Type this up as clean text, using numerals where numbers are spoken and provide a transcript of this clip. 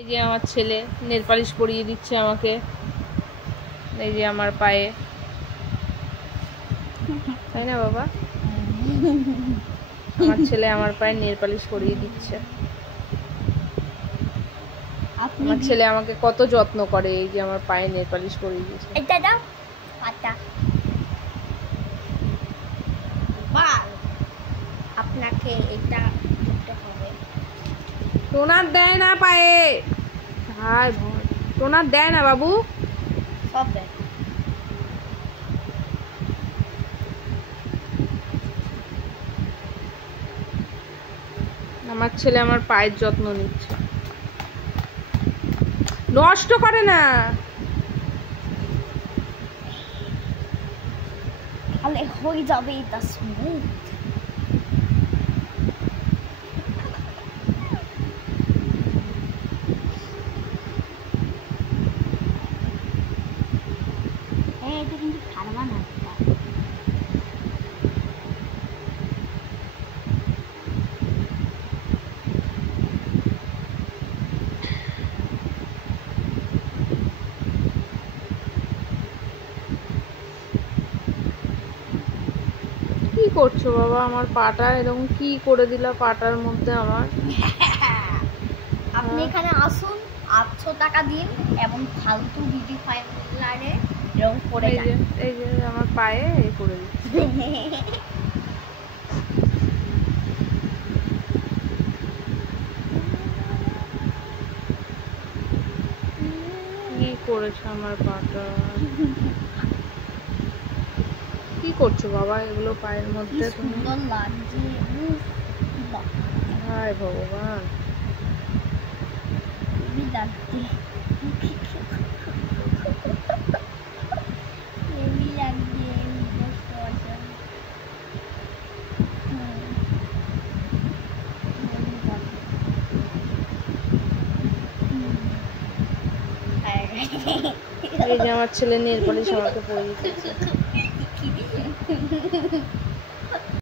এই যে আমার ছেলে নেল পালিশ পরিয়ে দিচ্ছে আমাকে, এই যে আমার পায়ে, তাই না বাবা? আমার ছেলে আমার পায়ে নেল পালিশ পরিয়ে দিচ্ছে। আমার ছেলে আমাকে কত যত্ন করে, এই যে আমার পায়ে নেল পালিশ পরিয়ে দিচ্ছে। এটা দাও পাতা বাল, আপনাকে এটা দিতে হবে। টোনার দেয় না পায়ে, হায় ভয়, টোনার দেয় না বাবু। সব দেয়। আমার ছেলে আমার পায়ের যত্ন নিচ্ছে, নষ্ট করে না। তাহলে হয়ে যাবে এটা স্মুথ। এটা কিন্তু ছাড়বা না। কি করছো বাবা? আমার পাটা এরকম কি করে দিলা পাটার মধ্যে আমার? আপনি এখানে আসুন, 800 টাকা দিন এবং ফালতু বিউটি পার্লারে এরকম করে যান। এই যে আমার পায়ে এই করে দিচ্ছে। কি করেছে আমার পাটা? কি করছো বাবা এগুলো পায়ের মধ্যে তুমি? সুন্দর লাগছে। হায় ভগবান, খুবই লাগছে। হেভি লাগছে। এই যে আমার ছেলে নেল পালিশ আমাকে পরিয়ে দিচ্ছে।